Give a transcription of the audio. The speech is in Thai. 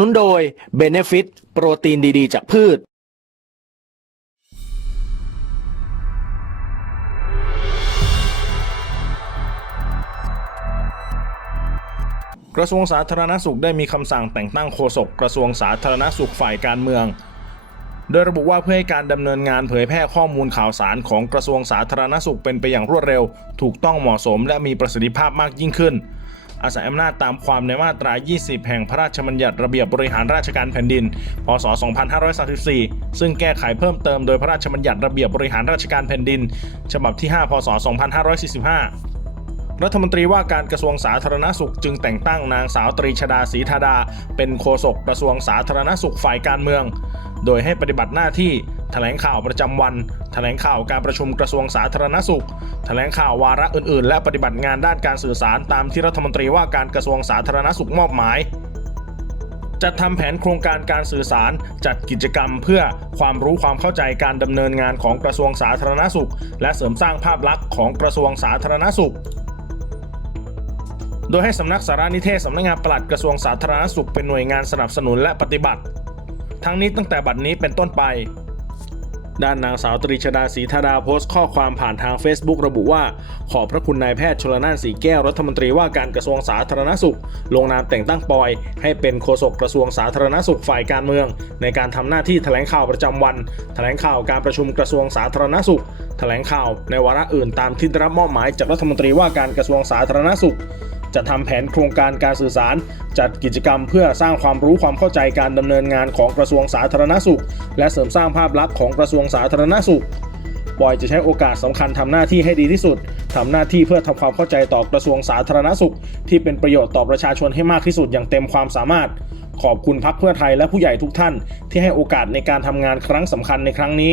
นุนโดย Benefit โปรตีนดี ๆ จากพืช กระทรวงสาธารณสุขได้มีคำสั่งแต่งตั้งโฆษกกระทรวงสาธารณสุขฝ่ายการเมือง โดยระบุว่าเพื่อให้การดำเนินงานเผยแพร่ข้อมูลข่าวสารของกระทรวงสาธารณสุขเป็นไปอย่างรวดเร็ว ถูกต้องเหมาะสมและมีประสิทธิภาพมากยิ่งขึ้น อาศัยอำนาจตามความในมาตรา 20 แห่งพระราชบัญญัติระเบียบบริหารราชการแผ่นดิน พศ 2534 ซึ่งแก้ไขเพิ่มเติมโดยพระราชบัญญัติระเบียบบริหารราชการแผ่นดิน ฉบับที่ 5 พศ 2545รัฐมนตรีว่าการกระทรวงสาธารณสุขจึงแต่งตั้งนางสาวตรีชดาศรีธาดา เป็นโฆษกกระทรวงสาธารณสุขฝ่ายการเมือง โดยให้ปฏิบัติหน้าที่ แถลงข่าวประจำวันแถลงข่าวการประชุมกระทรวงสาธารณสุขแถลงข่าววาระอื่น ๆ และปฏิบัติงานด้านการสื่อสารตามที่รัฐมนตรีว่าการกระทรวงสาธารณสุขมอบหมายจัดทำแผนโครงการการสื่อสาร จัดกิจกรรมเพื่อความรู้ความเข้าใจการดำเนินงานของกระทรวงสาธารณสุข และเสริมสร้างภาพลักษณ์ของกระทรวงสาธารณสุข โดยให้สำนักสารนิเทศสำนักงานปลัดกระทรวงสาธารณสุขเป็นหน่วยงานสนับสนุนและปฏิบัติ ทั้งนี้ตั้งแต่บัดนี้เป็นต้นไป ด้านนางสาวตรีชดาศรีธาดาโพสต์ข้อความผ่านทาง Facebook ระบุว่า ขอบพระคุณนายแพทย์ชลนานสีแก้วรัฐมนตรีว่าการกระทรวงสาธารณสุข ลงนามแต่งตั้งปอย ให้เป็นโฆษกกระทรวงสาธารณสุขฝ่ายการเมือง ในการทำหน้าที่แถลงข่าวประจำวัน แถลงข่าวการประชุมกระทรวงสาธารณสุข แถลงข่าวในวาระอื่นตามที่ได้รับมอบหมายจากรัฐมนตรีว่าการกระทรวงสาธารณสุข จะทำแผนโครงการการสื่อสาร จัดกิจกรรมเพื่อสร้างความรู้ความเข้าใจการดำเนินงานของกระทรวงสาธารณสุข และเสริมสร้างภาพลักษณ์ของกระทรวงสาธารณสุขบอยจะใช้โอกาสสำคัญทำหน้าที่ให้ดีที่สุดทำหน้าที่เพื่อทำความเข้าใจต่อกระทรวงสาธารณสุข ที่เป็นประโยชน์ต่อประชาชนให้มากที่สุดอย่างเต็มความสามารถ ขอบคุณพักเพื่อไทยและผู้ใหญ่ทุกท่าน ที่ให้โอกาสในการทำงานครั้งสำคัญในครั้งนี้